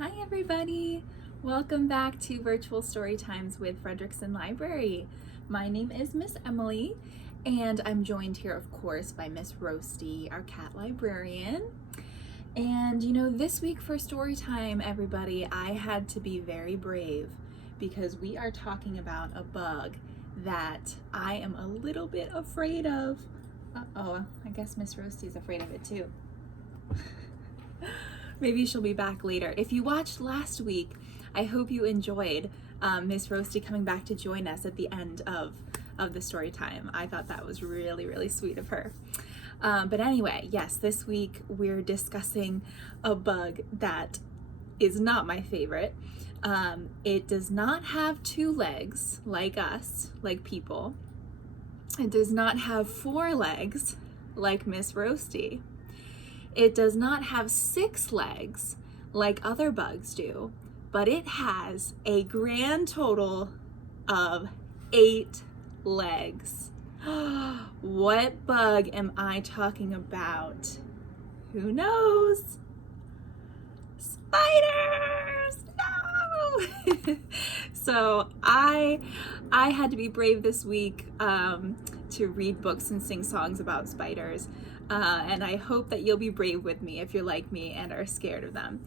Hi everybody! Welcome back to Virtual Story Times with Frederickson Library. My name is Miss Emily and I'm joined here of course by Miss Roasty, our cat librarian. And this week for story time, everybody, I had to be very brave because we are talking about a bug that I am a little bit afraid of. Uh-oh, I guess Miss Roasty's afraid of it too. Maybe she'll be back later. If you watched last week, I hope you enjoyed Miss Roasty coming back to join us at the end of the story time. I thought that was really, really sweet of her. But anyway, yes, this week we're discussing a bug that is not my favorite. It does not have 2 legs like us, like people. It does not have 4 legs like Miss Roasty. It does not have 6 legs like other bugs do, but it has a grand total of 8 legs. What bug am I talking about? Who knows? Spiders! No! So I had to be brave this week to read books and sing songs about spiders. And I hope that you'll be brave with me if you're like me and are scared of them.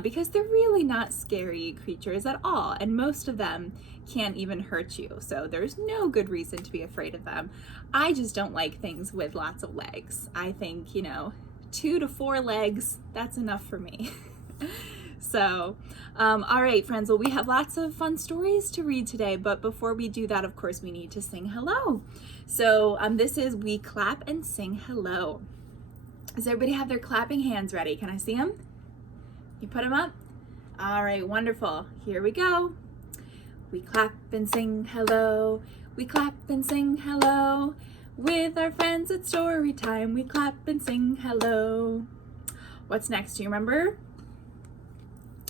Because they're really not scary creatures at all, and most of them can't even hurt you, so there's no good reason to be afraid of them. I just don't like things with lots of legs. I think, 2 to 4 legs, that's enough for me. So, all right, friends, well, we have lots of fun stories to read today, but before we do that, of course, we need to sing hello. So this is We Clap and Sing Hello. Does everybody have their clapping hands ready? Can I see them? You put them up? All right, wonderful. Here we go. We clap and sing hello. We clap and sing hello. With our friends at story time, we clap and sing hello. What's next? Do you remember?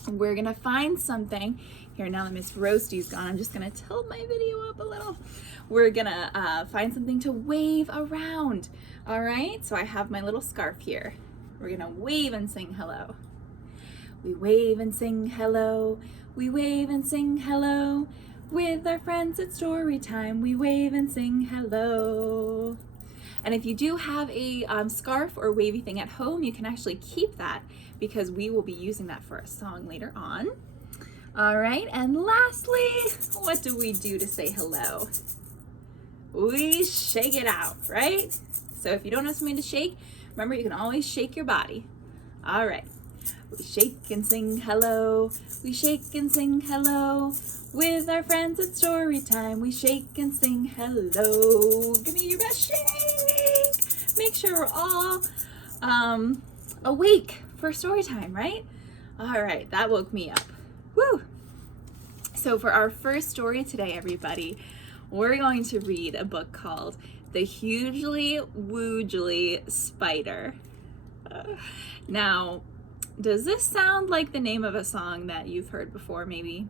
We're gonna find something. Here, now that Miss Roasty's gone, I'm just gonna tilt my video up a little. We're gonna find something to wave around. All right, so I have my little scarf here. We're gonna wave and sing hello. We wave and sing hello. We wave and sing hello. With our friends at story time, we wave and sing hello. And if you do have a scarf or wavy thing at home, you can actually keep that because we will be using that for a song later on. All right, and lastly, what do we do to say hello? We shake it out, right? So if you don't have something to shake, remember you can always shake your body. All right, we shake and sing hello. We shake and sing hello. With our friends at story time, we shake and sing hello. Give me your best shake. Make sure we're all awake for story time, right? All right, that woke me up. Woo! So for our first story today, everybody, we're going to read a book called The Hugely-Wugely Spider. Now, does this sound like the name of a song that you've heard before, maybe?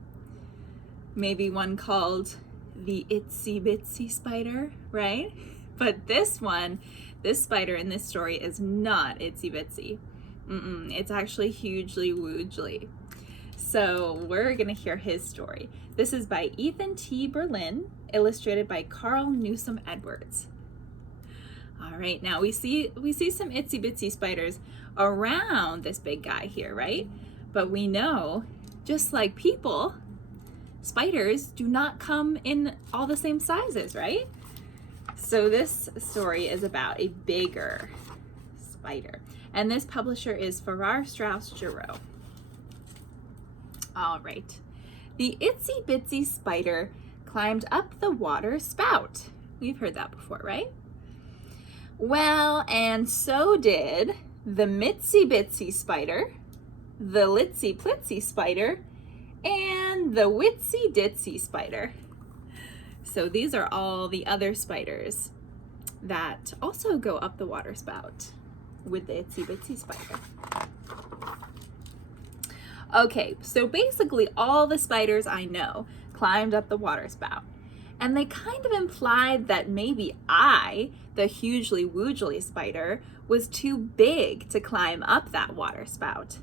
Maybe one called The Itsy Bitsy Spider, right? But this spider in this story is not itsy bitsy. It's actually hugely-wugely. So we're gonna hear his story. This is by Ethan T. Berlin, illustrated by Carl Newsom Edwards. All right, now we see some itsy bitsy spiders around this big guy here, right? But we know, just like people, spiders do not come in all the same sizes, right? So this story is about a bigger spider. And this publisher is Farrar, Straus, Giroux. All right. The itsy bitsy spider climbed up the water spout. We've heard that before, right? Well, and so did the mitsy bitsy spider, the litsy plitsy spider, and the witsy ditsy spider. So these are all the other spiders that also go up the water spout with the itsy bitsy spider. Okay, so basically all the spiders I know climbed up the water spout. And they kind of implied that maybe I, the Hugely-Wugely spider, was too big to climb up that water spout.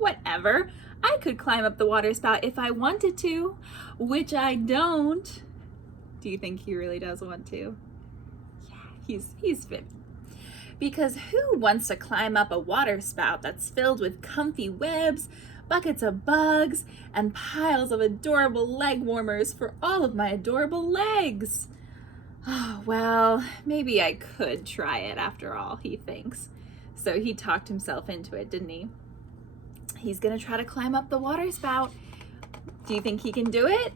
Whatever. I could climb up the water spout if I wanted to, which I don't. Do you think he really does want to? Yeah, he's fibbing. Because who wants to climb up a water spout that's filled with comfy webs, buckets of bugs, and piles of adorable leg warmers for all of my adorable legs? Oh, well, maybe I could try it after all, he thinks. So he talked himself into it, didn't he? He's gonna try to climb up the water spout. Do you think he can do it?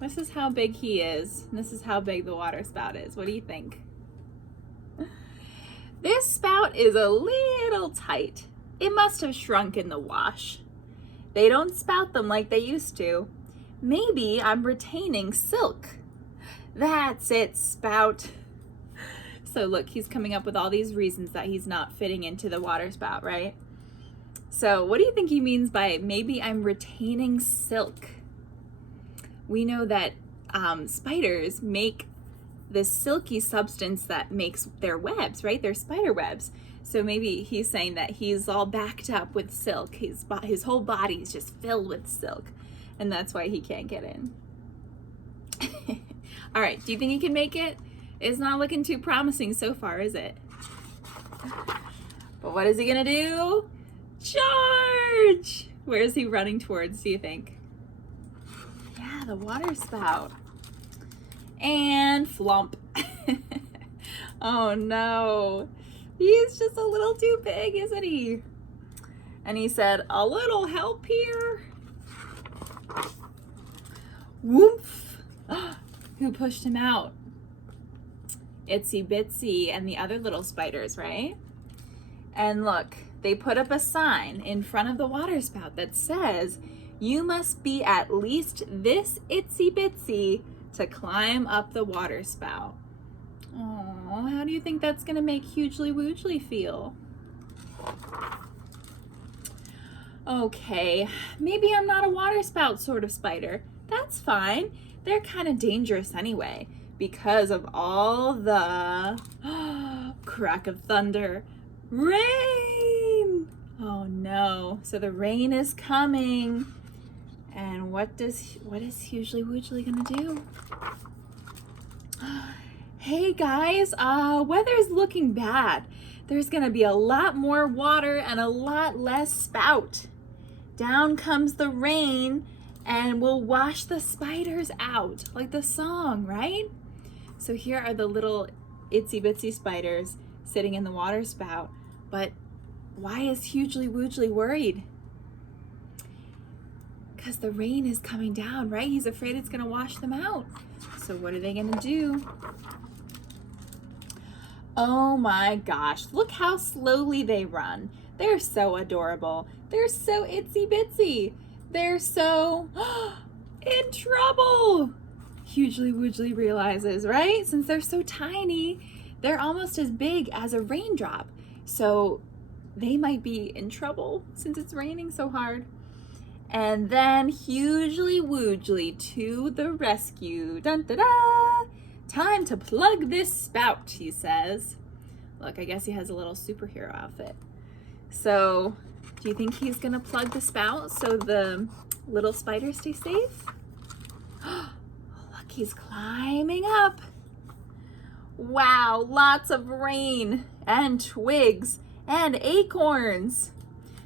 This is how big he is. This is how big the water spout is. What do you think? This spout is a little tight. It must have shrunk in the wash. They don't spout them like they used to. Maybe I'm retaining silk. That's it, spout. So look, he's coming up with all these reasons that he's not fitting into the water spout, right? So what do you think he means by maybe I'm retaining silk? We know that spiders make this silky substance that makes their webs, right? Their spider webs. So maybe he's saying that he's all backed up with silk. His whole body is just filled with silk, and that's why he can't get in. All right, do you think he can make it? It's not looking too promising so far, is it? But what is he gonna do? Charge! Where is he running towards, do you think? Yeah, the water spout. And flump. Oh no. He's just a little too big, isn't he? And he said, a little help here. Woof. Who pushed him out? Itsy Bitsy and the other little spiders, right? And look, they put up a sign in front of the water spout that says, you must be at least this itsy bitsy to climb up the water spout. Oh, how do you think that's gonna make Hugely-Wugely feel? Okay, maybe I'm not a water spout sort of spider. That's fine. They're kind of dangerous anyway because of all the crack of thunder. Rain! Oh no, so the rain is coming. And what is Hugely-Wugely gonna do? Hey guys, weather's looking bad. There's gonna be a lot more water and a lot less spout. Down comes the rain and we'll wash the spiders out, like the song, right? So here are the little itsy bitsy spiders sitting in the water spout. But why is Hugely-Wugely worried? Because the rain is coming down, right? He's afraid it's gonna wash them out. So what are they gonna do? Oh my gosh, look how slowly they run. They're so adorable. They're so itsy bitsy. They're so in trouble. Hugely-Wugely realizes, right? Since they're so tiny, they're almost as big as a raindrop. So they might be in trouble since it's raining so hard. And then Hugely-Wugely to the rescue. Dun da da! Time to plug this spout, he says. Look, I guess he has a little superhero outfit. So, do you think he's gonna plug the spout so the little spiders stay safe? Oh, look, he's climbing up. Wow, lots of rain and twigs and acorns.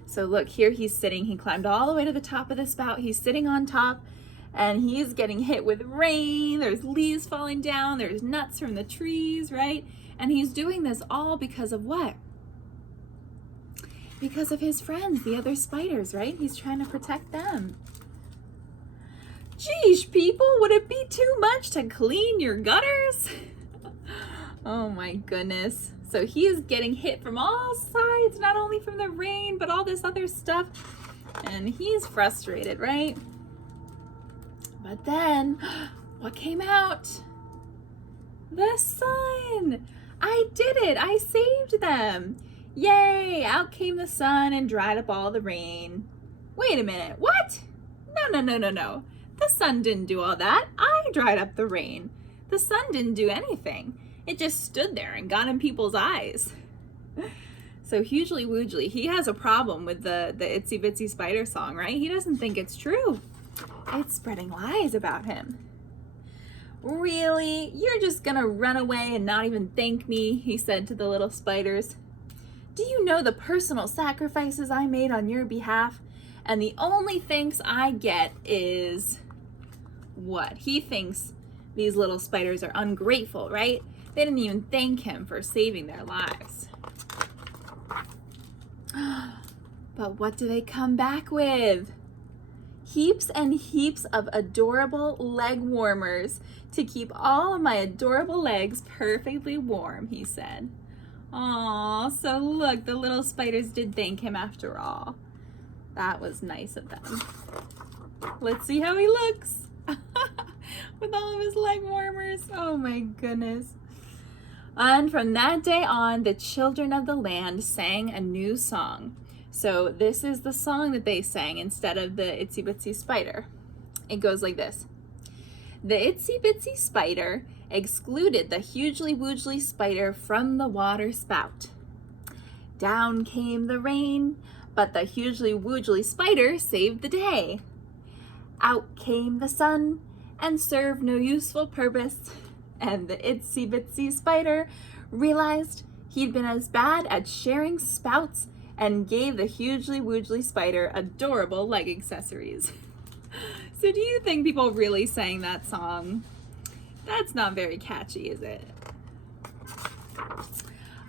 So look, here he's sitting. He climbed all the way to the top of the spout. He's sitting on top and he's getting hit with rain. There's leaves falling down. There's nuts from the trees, right? And he's doing this all because of what? Because of his friends, the other spiders, right? He's trying to protect them. Geesh, people, would it be too much to clean your gutters? Oh my goodness. So he is getting hit from all sides, not only from the rain, but all this other stuff. And he's frustrated, right? But then, what came out? The sun! I did it! I saved them! Yay! Out came the sun and dried up all the rain. Wait a minute, what? No. The sun didn't do all that. I dried up the rain. The sun didn't do anything. It just stood there and got in people's eyes. So Hugely-Wugely, he has a problem with the Itsy Bitsy Spider song, right? He doesn't think it's true. It's spreading lies about him. Really? You're just gonna run away and not even thank me, he said to the little spiders. Do you know the personal sacrifices I made on your behalf? And the only thanks I get is what? He thinks these little spiders are ungrateful, right? They didn't even thank him for saving their lives. But what do they come back with? Heaps and heaps of adorable leg warmers to keep all of my adorable legs perfectly warm, he said. Aw, so look, the little spiders did thank him after all. That was nice of them. Let's see how he looks with all of his leg warmers. Oh my goodness. And from that day on, the children of the land sang a new song. So this is the song that they sang instead of the Itsy Bitsy Spider. It goes like this. The Itsy Bitsy Spider excluded the Hugely-Wugely Spider from the water spout. Down came the rain, but the Hugely-Wugely Spider saved the day. Out came the sun and served no useful purpose, and the Itsy Bitsy Spider realized he'd been as bad at sharing spouts and gave the Hugely-Wugely Spider adorable leg accessories. So do you think people really sang that song? That's not very catchy, is it?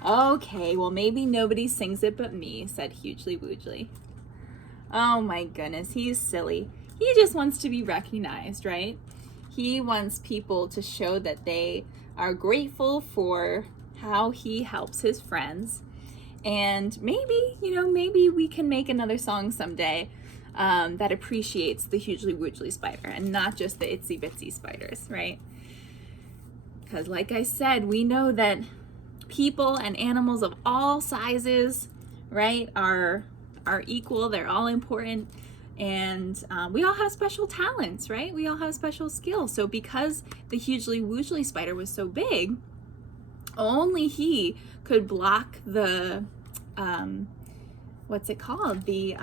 Okay, well maybe nobody sings it but me, said Hugely-Wugely. Oh my goodness, he's silly. He just wants to be recognized, right? He wants people to show that they are grateful for how he helps his friends. And maybe, maybe we can make another song someday that appreciates the Hugely-Wugely Spider and not just the Itsy Bitsy Spiders, right? Because like I said, we know that people and animals of all sizes, right, are equal. They're all important. And we all have special talents, right? We all have special skills. So because the Hugely-Wugely Spider was so big, only he could block the, what's it called? The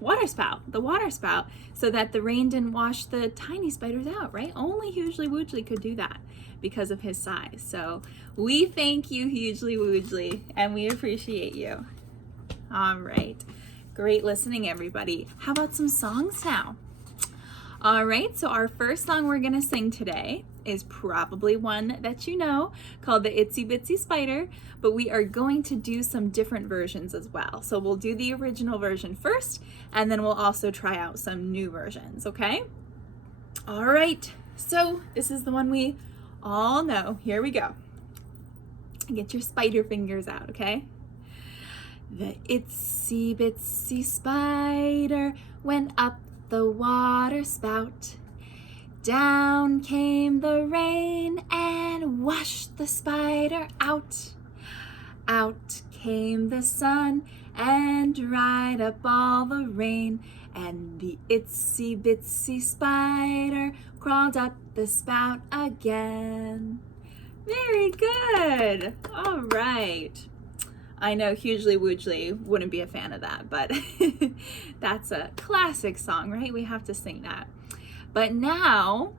water spout, so that the rain didn't wash the tiny spiders out, right? Only Hugely-Wugely could do that because of his size. So we thank you, Hugely-Wugely, and we appreciate you. All right. Great listening, everybody. How about some songs now? All right, so our first song we're gonna sing today is probably one that you know, called the Itsy Bitsy Spider, but we are going to do some different versions as well. So we'll do the original version first, and then we'll also try out some new versions, okay? All right, so this is the one we all know. Here we go. Get your spider fingers out, okay? The Itsy Bitsy Spider went up the water spout. Down came the rain and washed the spider out. Out came the sun and dried up all the rain, and the Itsy Bitsy Spider crawled up the spout again. Very good. All right. I know Hugely-Wugely wouldn't be a fan of that, but that's a classic song, right? We have to sing that. But now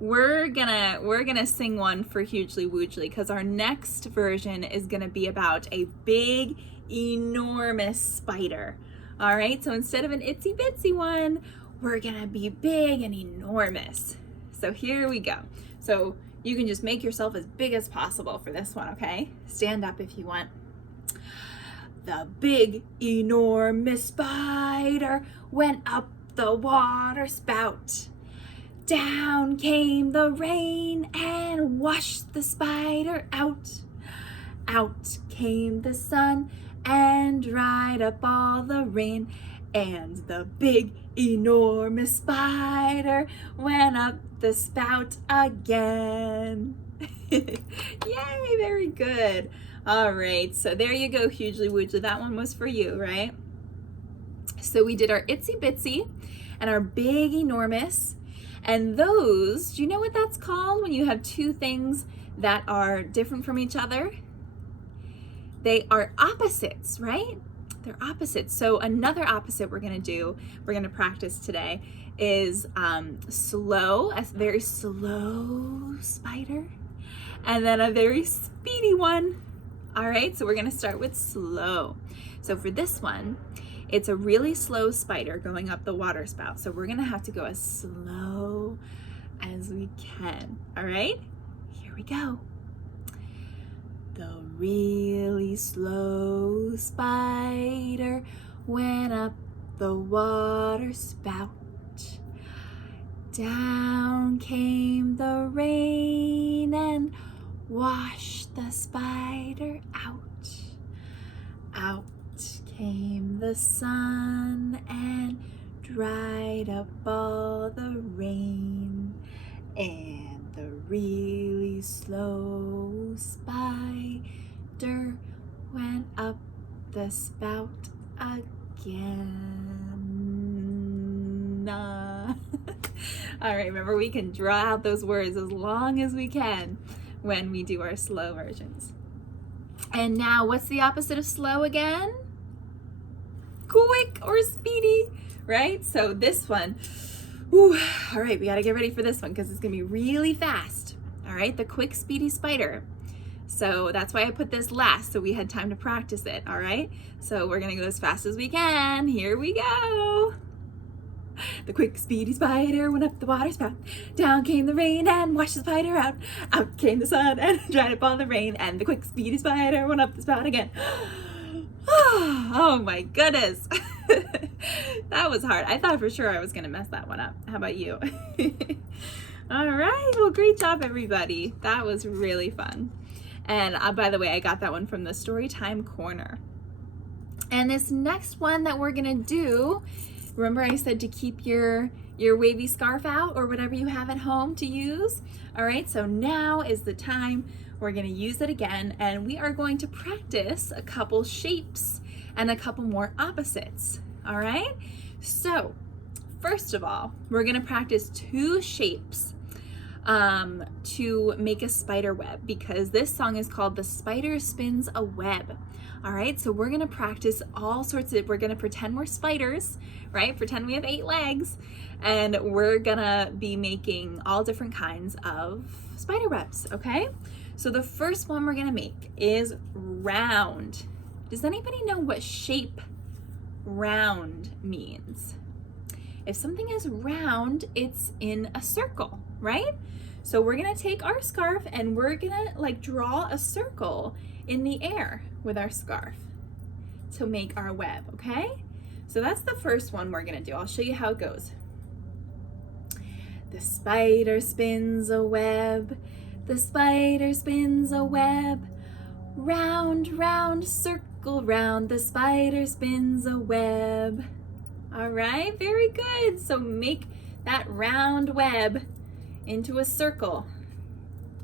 we're gonna sing one for Hugely-Wugely, because our next version is gonna be about a big, enormous spider. All right, so instead of an itsy bitsy one, we're gonna be big and enormous. So here we go. So you can just make yourself as big as possible for this one, okay? Stand up if you want. The big, enormous spider went up the water spout. Down came the rain and washed the spider out. Out came the sun and dried up all the rain, and the big, enormous spider went up the spout again. Yay, very good. All right, so there you go, Hugely-Wugely. That one was for you, right? So we did our itsy bitsy and our big enormous. And those, do you know what that's called when you have two things that are different from each other? they are opposites, right? They're opposites. So another opposite we're gonna practice today is slow, a very slow spider, and then a very speedy one. All right, so we're gonna start with slow. So for this one, it's a really slow spider going up the water spout. So we're gonna have to go as slow as we can. All right, here we go. The really slow spider went up the water spout. Down came the rain and washed the spider out. Out came the sun and dried up all the rain. And the really slow spider went up the spout again. All right, remember, we can draw out those words as long as we can when we do our slow versions. And now, what's the opposite of slow again? Quick or speedy, right? So this one, ooh, all right, we gotta get ready for this one because it's gonna be really fast. All right, the quick, speedy spider. So that's why I put this last, so we had time to practice it, all right? So we're gonna go as fast as we can. Here we go. The quick, speedy spider went up the water spout. Down came the rain and washed the spider out. Out came the sun and dried up all the rain. And the quick, speedy spider went up the spout again. Oh my goodness. That was hard. I thought for sure I was gonna mess that one up. How about you? All right, well, great job, everybody. That was really fun. And by the way, I got that one from the Storytime Corner. And this next one that we're gonna do, remember I said to keep your wavy scarf out or whatever you have at home to use? All right, so now is the time we're gonna use it again, and we are going to practice a couple shapes and a couple more opposites, all right? So, first of all, we're gonna practice 2 shapes to make a spider web, because this song is called The Spider Spins a Web. All right, so we're gonna practice all sorts of, we're gonna pretend we're spiders, right? Pretend we have 8 legs, and we're gonna be making all different kinds of spider webs, okay? So the first one we're gonna make is round. Does anybody know what shape round means? If something is round, it's in a circle, right? So we're gonna take our scarf and we're gonna like draw a circle in the air with our scarf to make our web, okay? So that's the first one we're gonna do. I'll show you how it goes. The spider spins a web, the spider spins a web, round, round, circle round, the spider spins a web. All right, very good. So make that round web into a circle.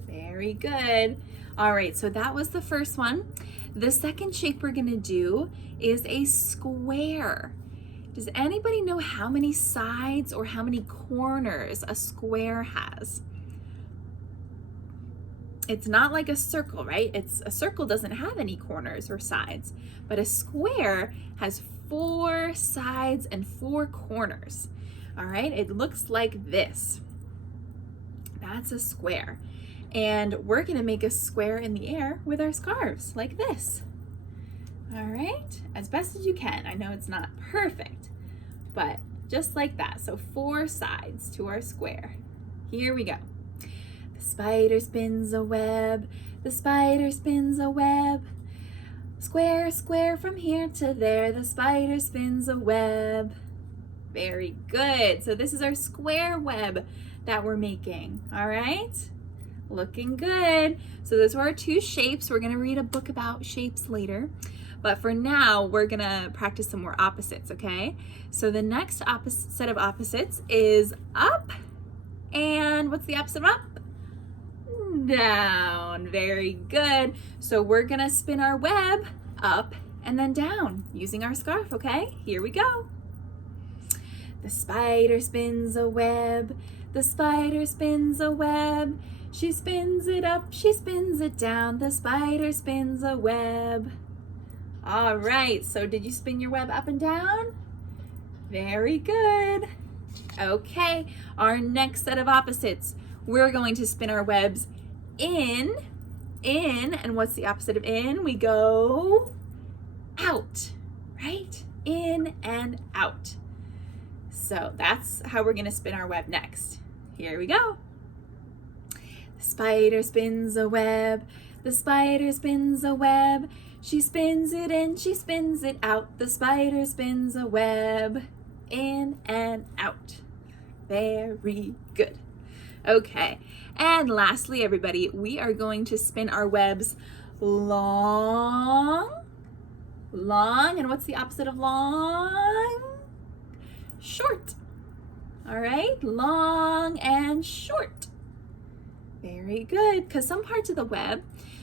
Very good. All right, so that was the first one. The second shape we're gonna do is a square. Does anybody know how many sides or how many corners a square has? It's not like a circle, right? A circle doesn't have any corners or sides, but a square has 4 sides and 4 corners. All right, it looks like this. That's a square. And we're gonna make a square in the air with our scarves, like this. All right, as best as you can. I know it's not perfect, but just like that. So 4 sides to our square. Here we go. The spider spins a web, the spider spins a web. Square, square from here to there, the spider spins a web. Very good. So this is our square web that we're making, all right? Looking good. So those were our 2 shapes. We're gonna read a book about shapes later, but for now, we're gonna practice some more opposites, okay? So the next set of opposites is up, and what's the opposite of up? Down. Very good. So we're gonna spin our web up and then down using our scarf, okay? Here we go. The spider spins a web, the spider spins a web. She spins it up, she spins it down, the spider spins a web. All right, so did you spin your web up and down? Very good. Okay, our next set of opposites. We're going to spin our webs in, and what's the opposite of in? We go out, right? In and out. So that's how we're gonna spin our web next. Here we go. The spider spins a web. The spider spins a web. She spins it in, she spins it out. The spider spins a web. In and out. Very good. Okay, and lastly, everybody, we are going to spin our webs long, and what's the opposite of long? Short. All right, long and short. Very good, because some parts of the web,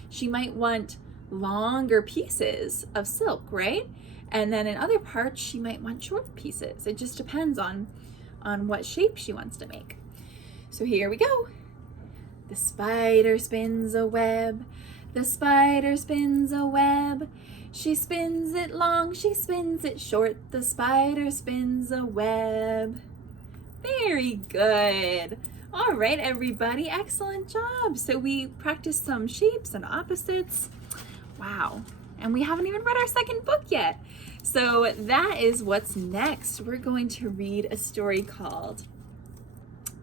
she might want longer pieces of silk, right? And then in other parts, she might want short pieces. It just depends on what shape she wants to make. So here we go. The spider spins a web. The spider spins a web. She spins it long, she spins it short. The spider spins a web. Very good. All right, everybody, excellent job. So we practiced some shapes and opposites. Wow, and we haven't even read our second book yet. So that is what's next. We're going to read a story called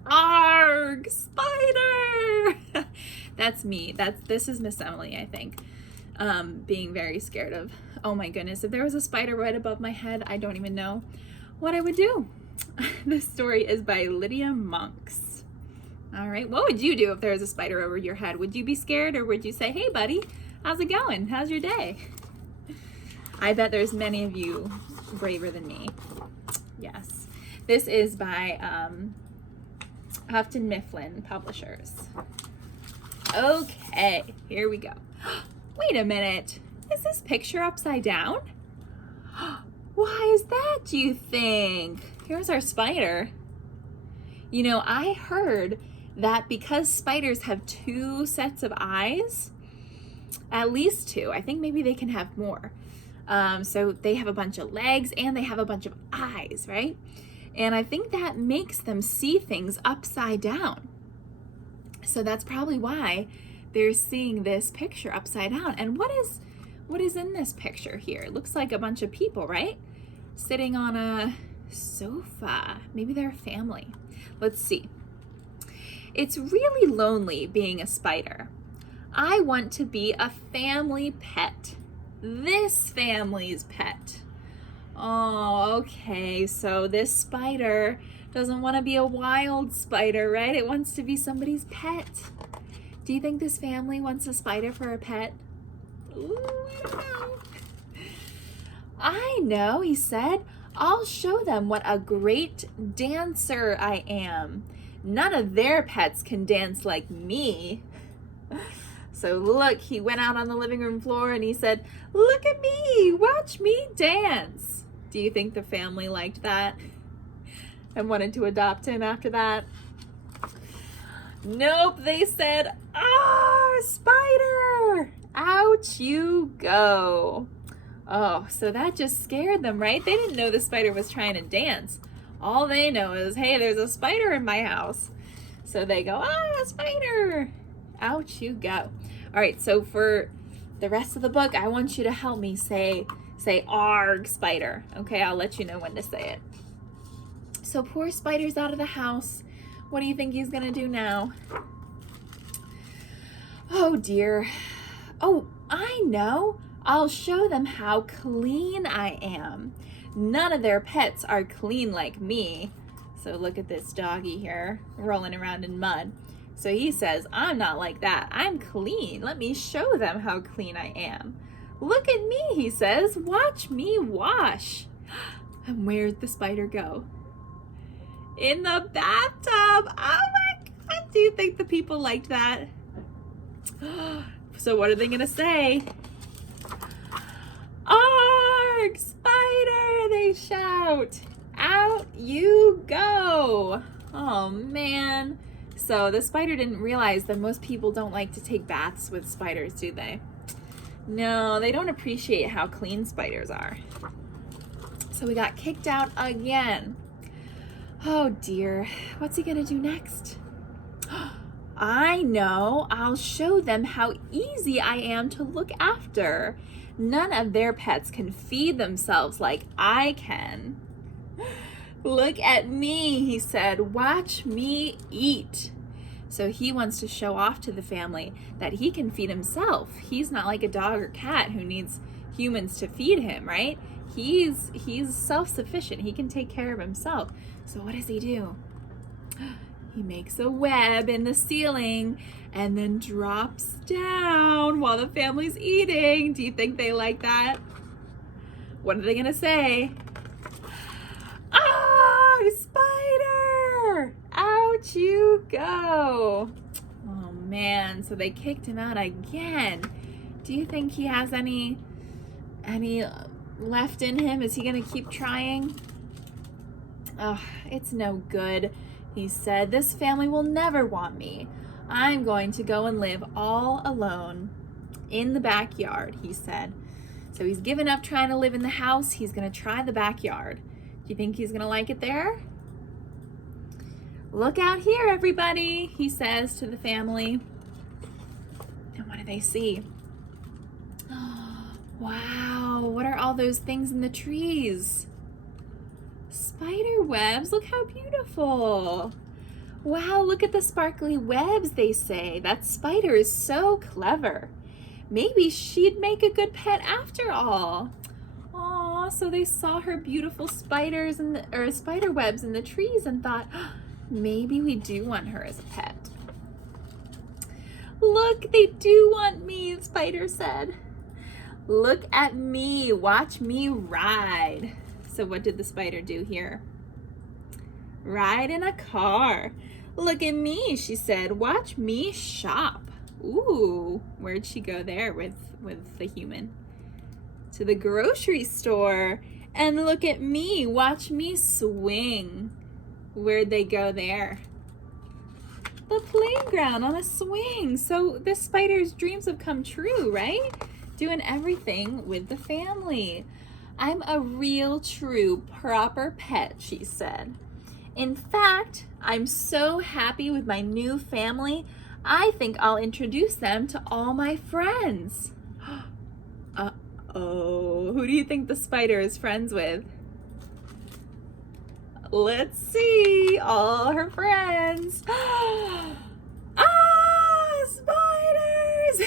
Aaaarrgghh, Spider! That's me. This is Miss Emily, I think. Being very scared of, oh my goodness, if there was a spider right above my head, I don't even know what I would do. This story is by Lydia Monks. All right, what would you do if there was a spider over your head? Would you be scared, or would you say, hey buddy, how's it going? How's your day? I bet there's many of you braver than me. Yes. This is by Houghton Mifflin Publishers. Okay, here we go. Wait a minute. Is this picture upside down? Why is that, do you think? Here's our spider. You know, I heard that because spiders have 2 sets of eyes, at least 2, I think maybe they can have more. So they have a bunch of legs and they have a bunch of eyes, right? And I think that makes them see things upside down. So that's probably why they're seeing this picture upside down. And what is in this picture here? It looks like a bunch of people, right? Sitting on a sofa. Maybe they're a family. Let's see. It's really lonely being a spider. I want to be a family pet. This family's pet. Oh, okay, so this spider doesn't want to be a wild spider, right? It wants to be somebody's pet. Do you think this family wants a spider for a pet? Ooh, I don't know. I know, he said. I'll show them what a great dancer I am. None of their pets can dance like me. So look, he went out on the living room floor and he said, look at me, watch me dance. Do you think the family liked that and wanted to adopt him after that? Nope, they said, ah, spider, out you go. Oh, so that just scared them, right? They didn't know the spider was trying to dance. All they know is, hey, there's a spider in my house. So they go, ah, spider, out you go. All right, so for the rest of the book, I want you to help me say argh, spider. Okay, I'll let you know when to say it. So poor Spider's out of the house. What do you think he's gonna do now? Oh dear. Oh, I know. I'll show them how clean I am. None of their pets are clean like me. So look at this doggy here, rolling around in mud. So he says, I'm not like that. I'm clean. Let me show them how clean I am. Look at me, he says. Watch me wash. And where'd the spider go? In the bathtub. Oh my God. Do you think the people liked that? So what are they going to say? Argh, spider, they shout. Out you go. Oh man. So the spider didn't realize that most people don't like to take baths with spiders, do they? No, they don't appreciate how clean spiders are. So we got kicked out again. Oh dear, what's he gonna do next? I know, I'll show them how easy I am to look after. None of their pets can feed themselves like I can. Look at me, he said, watch me eat. So he wants to show off to the family that he can feed himself. He's not like a dog or cat who needs humans to feed him, right? He's self-sufficient. He can take care of himself. So what does he do? He makes a web in the ceiling and then drops down while the family's eating. Do you think they like that? What are they gonna say? Oh, spider! Out you go. Oh man, so they kicked him out again. Do you think he has any left in him? Is he gonna keep trying? Oh, it's no good, he said. This family will never want me. I'm going to go and live all alone in the backyard, he said. So he's given up trying to live in the house. He's gonna try the backyard. Do you think he's gonna like it there? Look out here, everybody, he says to the family. And what do they see? Wow, what are all those things in the trees? Spider webs, look how beautiful. Wow, look at the sparkly webs, they say. That spider is so clever. Maybe she'd make a good pet after all. Aw, so they saw her beautiful spiders or spider webs in the trees and thought, maybe we do want her as a pet. Look, they do want me, the spider said. Look at me, watch me ride. So what did the spider do here? Ride in a car. Look at me, she said, watch me shop. Ooh, where'd she go there with the human? To the grocery store. And look at me, watch me swing. Where'd they go there? The playground on a swing. So the spider's dreams have come true, right? Doing everything with the family. I'm a real, true, proper pet, she said. In fact, I'm so happy with my new family, I think I'll introduce them to all my friends. Uh-oh, who do you think the spider is friends with? Let's see, all her friends. Spiders!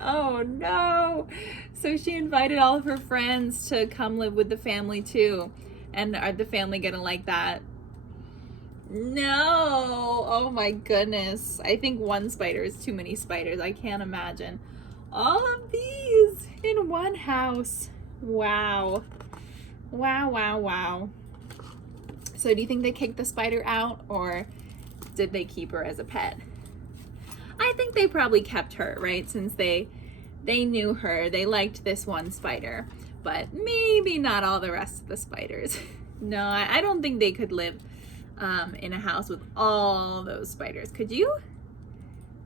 Oh no. So she invited all of her friends to come live with the family too. And are the family gonna like that? No. Oh my goodness. I think one spider is too many spiders. I can't imagine all of these in one house. Wow. Wow, wow, wow. So do you think they kicked the spider out, or did they keep her as a pet? I think they probably kept her, right? Since they knew her, they liked this one spider, but maybe not all the rest of the spiders. No, I don't think they could live in a house with all those spiders. Could you?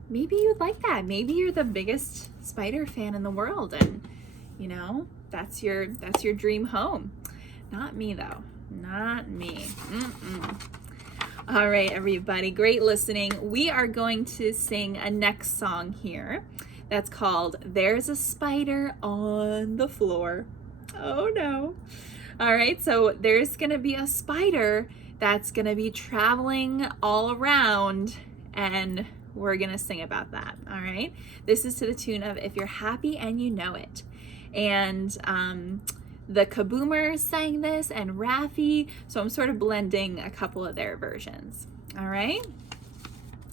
Maybe you'd like that. Maybe you're the biggest spider fan in the world, and you know, that's your dream home. Not me though. Not me. All right, everybody, great listening. We are going to sing a next song here that's called There's a Spider on the Floor. Oh no. All right, so there's gonna be a spider that's gonna be traveling all around, and we're gonna sing about that. All right, this is to the tune of If You're Happy and You Know It. And the Kaboomers sang this, and Raffi, so I'm sort of blending a couple of their versions. All right,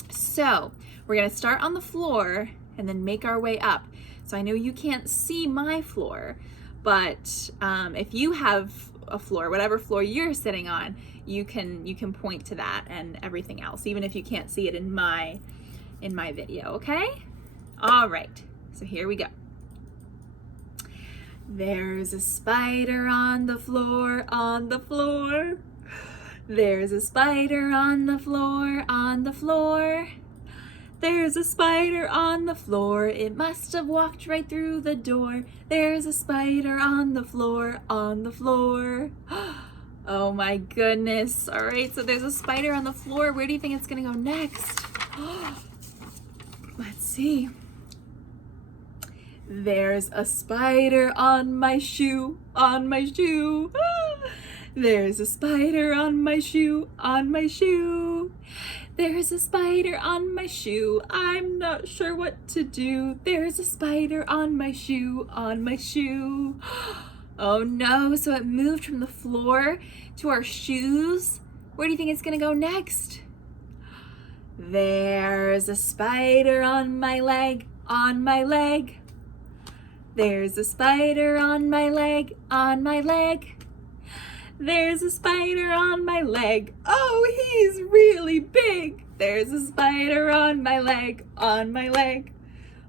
so we're gonna start on the floor and then make our way up. So I know you can't see my floor, but if you have a floor, whatever floor you're sitting on, you can point to that and everything else, even if you can't see it in my video, okay? All right, so here we go. There's a spider on the floor, on the floor. There's a spider on the floor, on the floor. There's a spider on the floor. It must have walked right through the door. There's a spider on the floor, on the floor. Oh my goodness. All right, so there's a spider on the floor. Where do you think it's gonna go next? Let's see. There's a spider on my shoe, on my shoe. There's a spider on my shoe, on my shoe. There's a spider on my shoe. I'm not sure what to do. There's a spider on my shoe, on my shoe. Oh no, so it moved from the floor to our shoes. Where do you think it's gonna go next? There's a spider on my leg, on my leg. There's a spider on my leg, on my leg. There's a spider on my leg. Oh, he's really big. There's a spider on my leg, on my leg.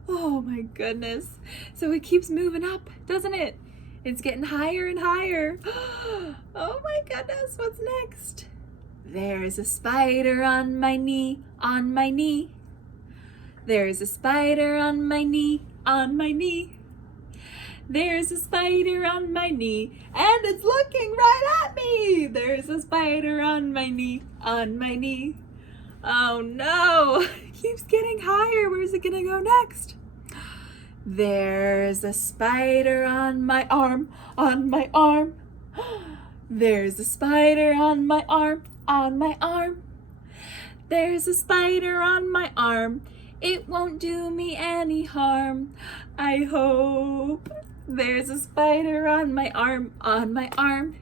Oh my goodness. So it keeps moving up, doesn't it? It's getting higher and higher. Oh my goodness, what's next? There's a spider on my knee, on my knee. There's a spider on my knee, on my knee. There's a spider on my knee, and it's looking right at me. There's a spider on my knee, on my knee. Oh no, it keeps getting higher. Where's it gonna go next? There's a spider on my arm, on my arm. There's a spider on my arm, on my arm. There's a spider on my arm. It won't do me any harm, I hope. There's a spider on my arm, on my arm.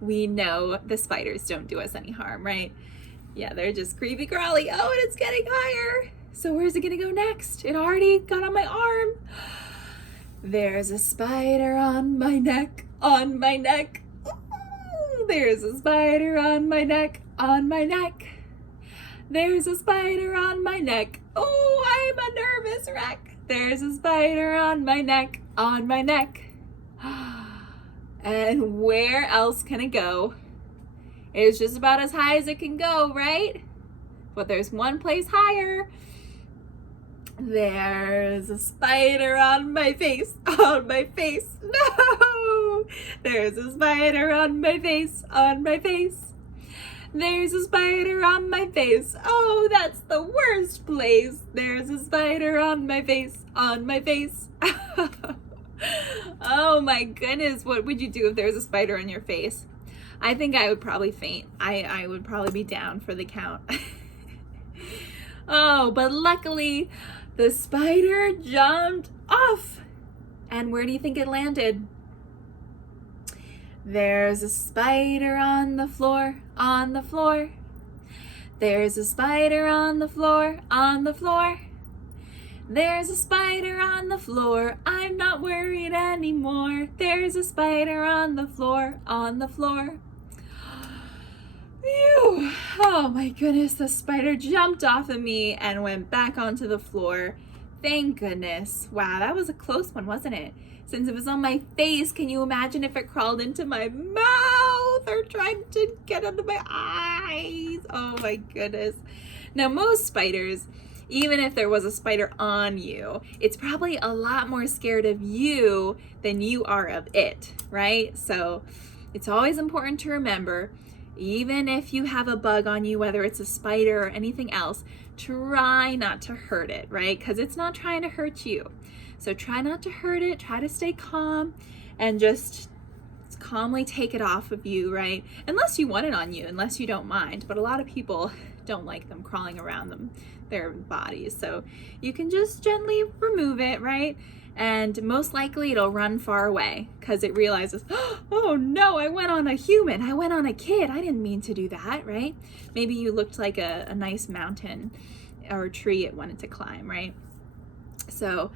We know the spiders don't do us any harm, right? Yeah, they're just creepy crawly. Oh, and it's getting higher. So where's it gonna go next? It already got on my arm. There's a spider on my neck, on my neck. Ooh, there's a spider on my neck, on my neck. There's a spider on my neck. Oh, I'm a nervous wreck. There's a spider on my neck, on my neck. And where else can it go? It's just about as high as it can go, right? But there's one place higher. There's a spider on my face, on my face. No! There's a spider on my face, on my face. There's a spider on my face. Oh, that's the worst place. There's a spider on my face, on my face. Oh my goodness, what would you do if there was a spider on your face? I think I would probably faint. I would probably be down for the count. Oh, but luckily the spider jumped off. And where do you think it landed? There's a spider on the floor, on the floor. There's a spider on the floor, on the floor. There's a spider on the floor. I'm not worried anymore. There's a spider on the floor, on the floor. Phew. Oh my goodness, the spider jumped off of me and went back onto the floor. Thank goodness. Wow, that was a close one, wasn't it? Since it was on my face, can you imagine if it crawled into my mouth or tried to get under my eyes? Oh my goodness. Now, most spiders, even if there was a spider on you, it's probably a lot more scared of you than you are of it, right? So it's always important to remember, even if you have a bug on you, whether it's a spider or anything else, try not to hurt it, right? Because it's not trying to hurt you. So try not to hurt it, try to stay calm, and just calmly take it off of you, right? Unless you want it on you, unless you don't mind. But a lot of people don't like them crawling around their bodies. So you can just gently remove it, right? And most likely it'll run far away because it realizes, oh no, I went on a human, I went on a kid, I didn't mean to do that, right? Maybe you looked like a nice mountain or a tree it wanted to climb, right? So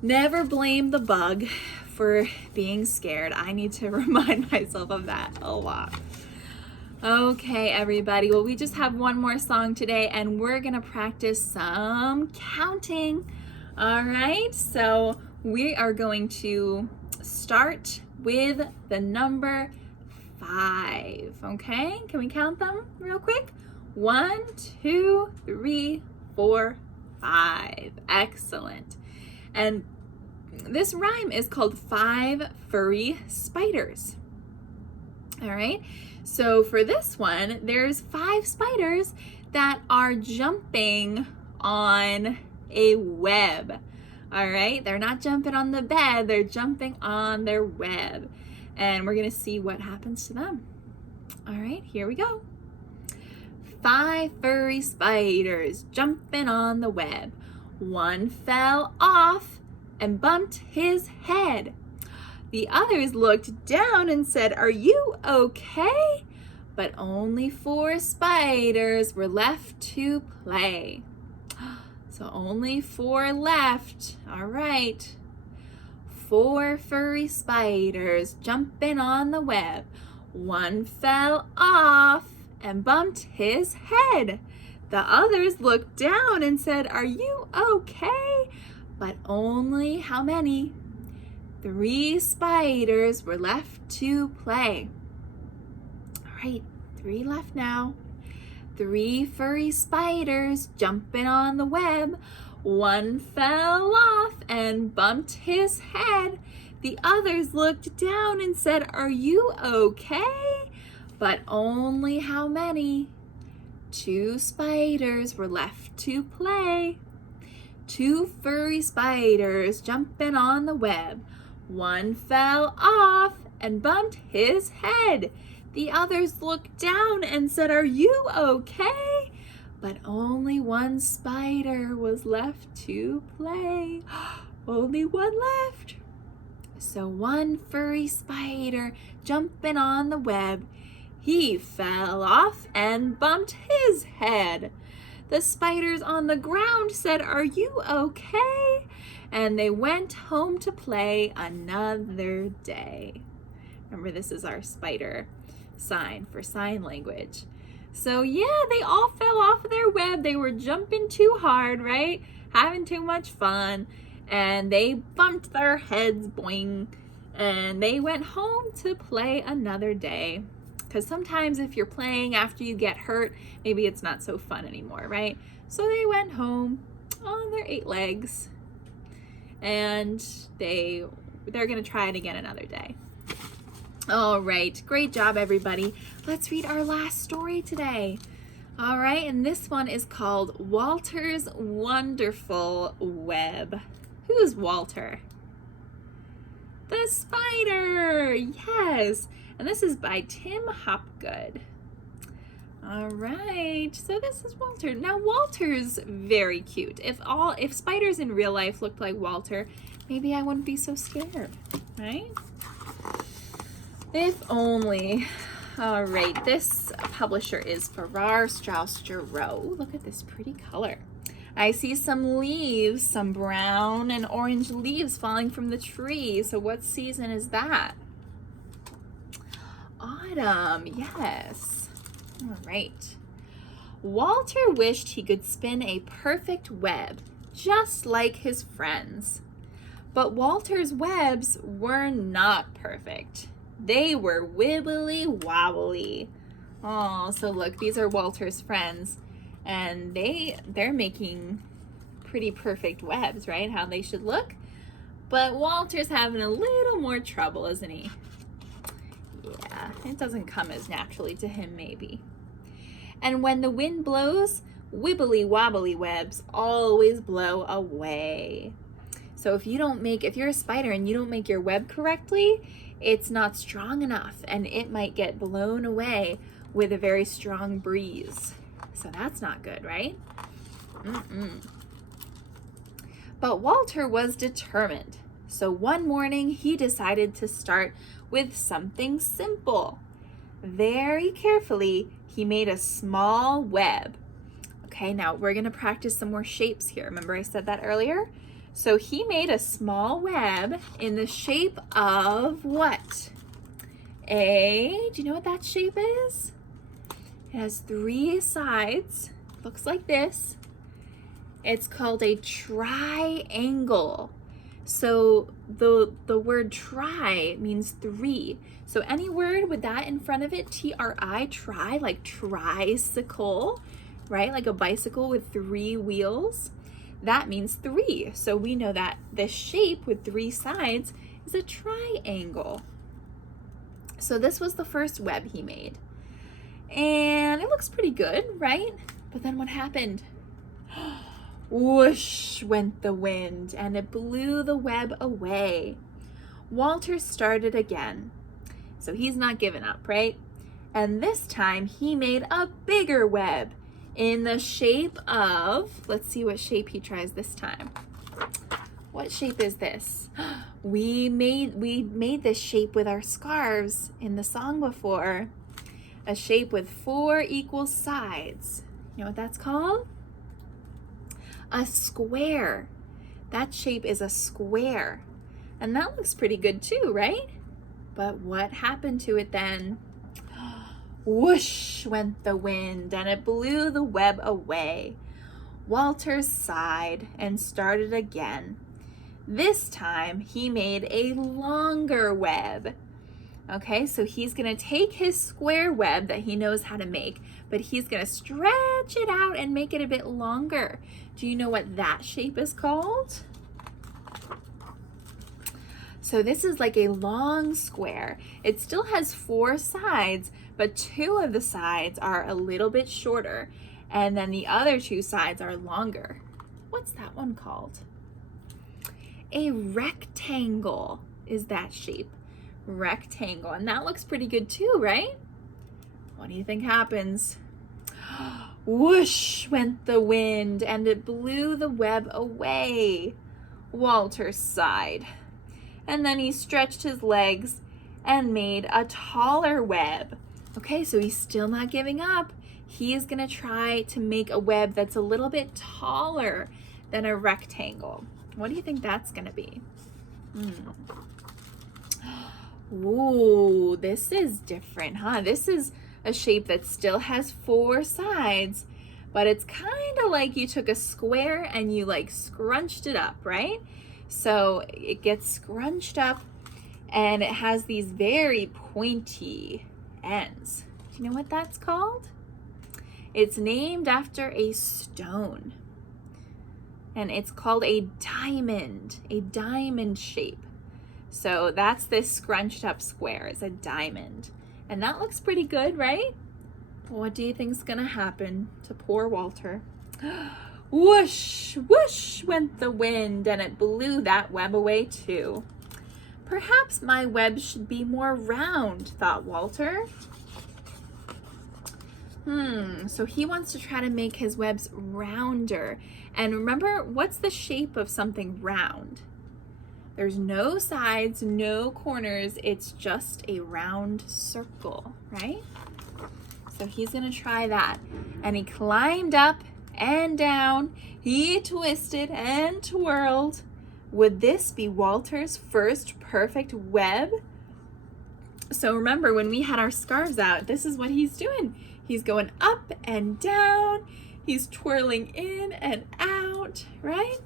never blame the bug for being scared. I need to remind myself of that a lot. Okay, everybody. Well, we just have one more song today, and we're going to practice some counting. All right, so we are going to start with the number 5. Okay, can we count them real quick? 1, 2, 3, 4, 5. Excellent. And this rhyme is called 5 Furry Spiders. All right, so for this one, there's 5 spiders that are jumping on a web. All right, they're not jumping on the bed, they're jumping on their web. And we're gonna see what happens to them. All right, here we go. 5 furry spiders jumping on the web. One fell off and bumped his head. The others looked down and said, "Are you okay?" But only 4 spiders were left to play. So only 4 left. All right. 4 furry spiders jumping on the web. One fell off and bumped his head. The others looked down and said, "Are you okay?" But only how many? 3 spiders were left to play. All right, 3 left now. 3 furry spiders jumping on the web. One fell off and bumped his head. The others looked down and said, "Are you okay?" But only how many? 2 spiders were left to play. 2 furry spiders jumping on the web. One fell off and bumped his head. The others looked down and said, "Are you okay?" But only 1 spider was left to play. Only 1 left. So 1 furry spider jumping on the web. He fell off and bumped his head. The spiders on the ground said, "Are you okay?" And they went home to play another day. Remember, this is our spider sign for sign language. So yeah, they all fell off of their web. They were jumping too hard, right? Having too much fun. And they bumped their heads, boing. And they went home to play another day. Because sometimes if you're playing after you get hurt, maybe it's not so fun anymore, right? So they went home on their 8 legs. And they're gonna try it again another day. All right, great job, everybody. Let's read our last story today. All right, and this one is called Walter's Wonderful Web. Who's Walter? The spider, yes. And this is by Tim Hopgood. All right, so this is Walter. Now Walter's very cute. If spiders in real life looked like Walter, maybe I wouldn't be so scared, right? If only. All right, this publisher is Farrar, Straus, Giroux. Look at this pretty color. I see some leaves, some brown and orange leaves falling from the tree. So what season is that? Autumn, yes. All right. Walter wished he could spin a perfect web, just like his friends. But Walter's webs were not perfect. They were wibbly-wobbly. Oh, so look, these are Walter's friends, and they're making pretty perfect webs, right? How they should look. But Walter's having a little more trouble, isn't he? Yeah, it doesn't come as naturally to him, maybe. And when the wind blows, wibbly-wobbly webs always blow away. So if you're a spider and you don't make your web correctly, it's not strong enough and it might get blown away with a very strong breeze. So that's not good, right? But Walter was determined. So one morning he decided to start with something simple. Very carefully, he made a small web. Okay, now we're gonna practice some more shapes here. Remember I said that earlier? So he made a small web in the shape of what? Do you know what that shape is? It has 3 sides, looks like this. It's called a triangle. So the word tri means 3. So any word with that in front of it, T-R-I, tri, like tricycle, right? Like a bicycle with 3 wheels. that means 3. So we know that this shape with 3 sides is a triangle. So this was the first web he made. And it looks pretty good, right? But then what happened? Whoosh went the wind, and it blew the web away. Walter started again. So he's not giving up, right? And this time he made a bigger web in the shape of, let's see what shape he tries this time. What shape is this? We made this shape with our scarves in the song before. A shape with 4 equal sides. You know what that's called? A square. That shape is a square. And that looks pretty good too, right? But what happened to it then? Whoosh went the wind, and it blew the web away. Walter sighed and started again. This time he made a longer web. Okay, so he's gonna take his square web that he knows how to make, but he's gonna stretch it out and make it a bit longer. Do you know what that shape is called? So this is like a long square. It still has 4 sides, but 2 of the sides are a little bit shorter, and then the other 2 sides are longer. What's that one called? A rectangle is that shape. Rectangle. And that looks pretty good too, right? What do you think happens? Whoosh went the wind, and it blew the web away. Walter sighed. And then he stretched his legs and made a taller web. Okay, so he's still not giving up. He is gonna try to make a web that's a little bit taller than a rectangle. What do you think that's gonna be? Ooh, this is different, huh? This is a shape that still has 4 sides, but it's kind of like you took a square and you like scrunched it up, right? So it gets scrunched up and it has these very pointy ends. Do you know what that's called? It's named after a stone. And it's called a diamond shape. So that's this scrunched up square. It's a diamond. And that looks pretty good, right? What do you think's gonna happen to poor Walter? Whoosh, whoosh went the wind, and it blew that web away too. Perhaps my web should be more round, thought Walter. So he wants to try to make his webs rounder. And remember, what's the shape of something round? There's no sides, no corners. It's just a round circle, right? So he's gonna try that. And he climbed up and down. He twisted and twirled. Would this be Walter's first perfect web? So remember, when we had our scarves out, this is what he's doing. He's going up and down. He's twirling in and out, right?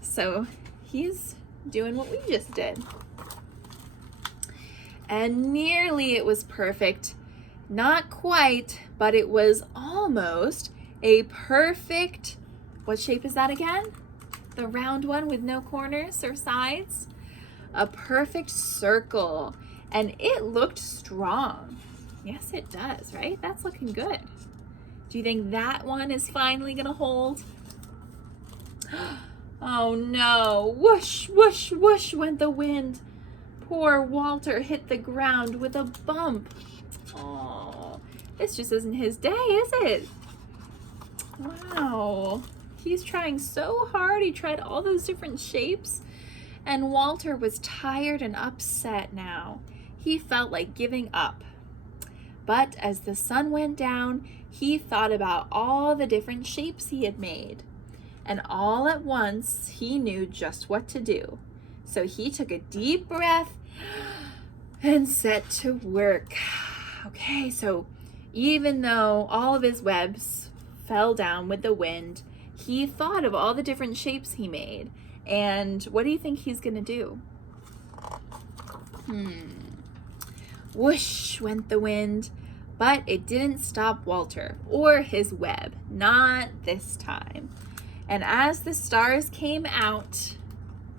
So he's doing what we just did. And nearly it was perfect. Not quite, but it was almost a perfect, what shape is that again? The round one with no corners or sides? A perfect circle. And it looked strong. Yes, it does, right? That's looking good. Do you think that one is finally gonna hold? Oh no, whoosh, whoosh, whoosh went the wind. Poor Walter hit the ground with a bump. Oh, this just isn't his day, is it? Wow, he's trying so hard. He tried all those different shapes, and Walter was tired and upset now. He felt like giving up. But as the sun went down, he thought about all the different shapes he had made. And all at once, he knew just what to do. So he took a deep breath and set to work. Okay, so even though all of his webs fell down with the wind, he thought of all the different shapes he made. And what do you think he's gonna do? Whoosh went the wind, but it didn't stop Walter or his web, not this time. And as the stars came out,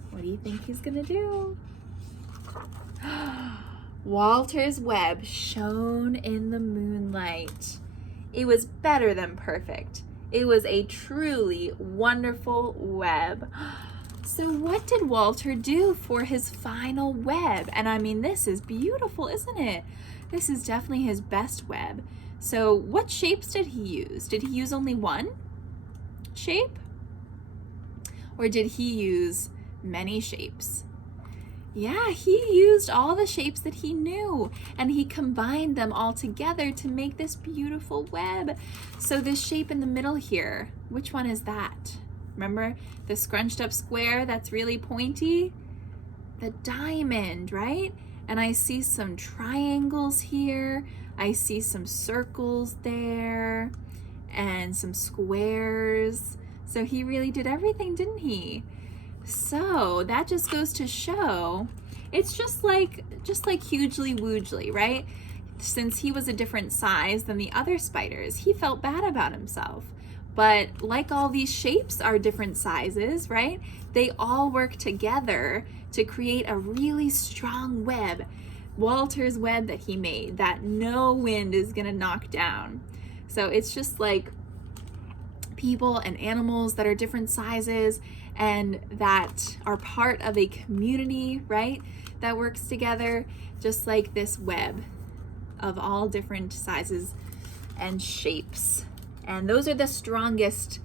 what do you think he's gonna do? Walter's web shone in the moonlight. It was better than perfect. It was a truly wonderful web. So what did Walter do for his final web? And I mean, this is beautiful, isn't it? This is definitely his best web. So what shapes did he use? Did he use only one shape? Or did he use many shapes? Yeah, he used all the shapes that he knew, and he combined them all together to make this beautiful web. So this shape in the middle here, which one is that? Remember the scrunched up square that's really pointy? The diamond, right? And I see some triangles here. I see some circles there and some squares. So he really did everything, didn't he? So that just goes to show it's just like Hugely-Wugely, right? Since he was a different size than the other spiders, he felt bad about himself. But like all these shapes are different sizes, right? They all work together to create a really strong web. Walter's web that he made that no wind is gonna knock down. So it's just like people and animals that are different sizes and that are part of a community, right? That works together, just like this web of all different sizes and shapes. And those are the strongest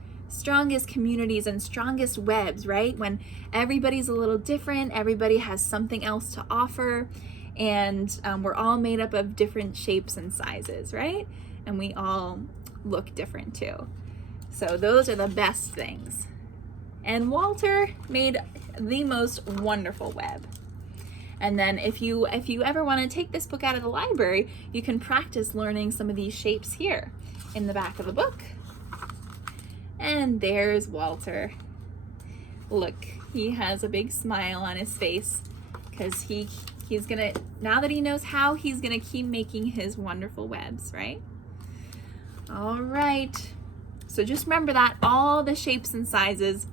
communities and strongest webs, right? When everybody's a little different, everybody has something else to offer, and we're all made up of different shapes and sizes, right? And we all look different too. So those are the best things. And Walter made the most wonderful web. And then if you ever want to take this book out of the library, you can practice learning some of these shapes here in the back of the book. And there's Walter. Look, he has a big smile on his face because he's gonna, now that he knows how, he's gonna keep making his wonderful webs, right? All right. So just remember that all the shapes and sizes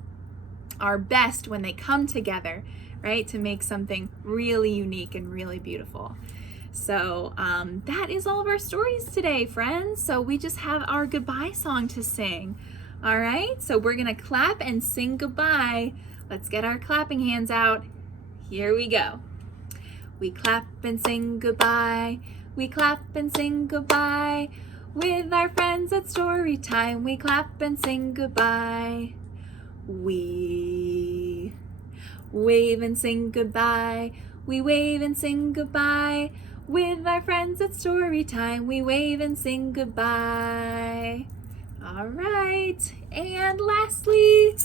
are best when they come together, right? To make something really unique and really beautiful. So that is all of our stories today, friends. So we just have our goodbye song to sing. All right, so we're gonna clap and sing goodbye. Let's get our clapping hands out. Here we go. We clap and sing goodbye. We clap and sing goodbye. With our friends at Storytime, we clap and sing goodbye. We wave and sing goodbye. We wave and sing goodbye. With our friends at Storytime, we wave and sing goodbye. All right, and lastly,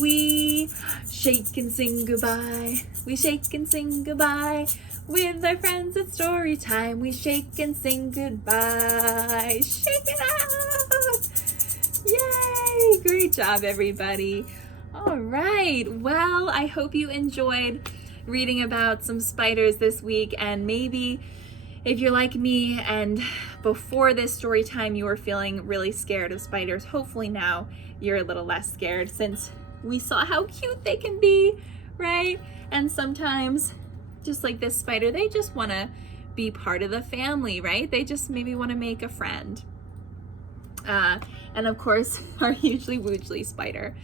we shake and sing goodbye. We shake and sing goodbye. With our friends at Storytime, we shake and sing goodbye. Shake it out! Yay! Great job, everybody. All right, well, I hope you enjoyed reading about some spiders this week, and maybe if you're like me and before this story time you were feeling really scared of spiders, hopefully now you're a little less scared since we saw how cute they can be, right? And sometimes, just like this spider, they just want to be part of the family, right? They just maybe want to make a friend. And of course, our Hugely-Wugely spider,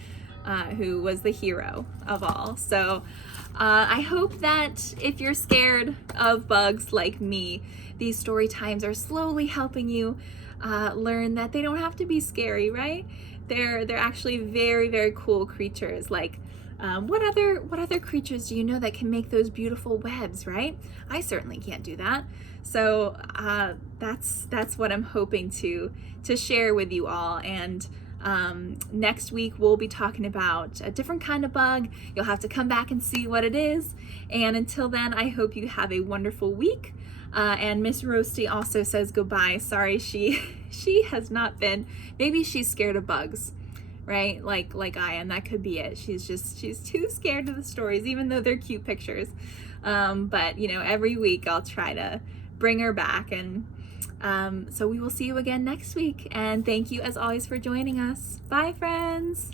who was the hero of all. So I hope that if you're scared of bugs like me, these story times are slowly helping you learn that they don't have to be scary, right? They're actually very, very cool creatures. Like what other creatures do you know that can make those beautiful webs, right? I certainly can't do that. So that's what I'm hoping to share with you all. And next week we'll be talking about a different kind of bug. You'll have to come back and see what it is. And until then, I hope you have a wonderful week. And Miss Roasty also says goodbye. Sorry, she has not been. Maybe she's scared of bugs, right? Like I am. That could be it. She's too scared of the stories, even though they're cute pictures. But you know, every week I'll try to bring her back. And so we will see you again next week. And thank you as always for joining us. Bye, friends.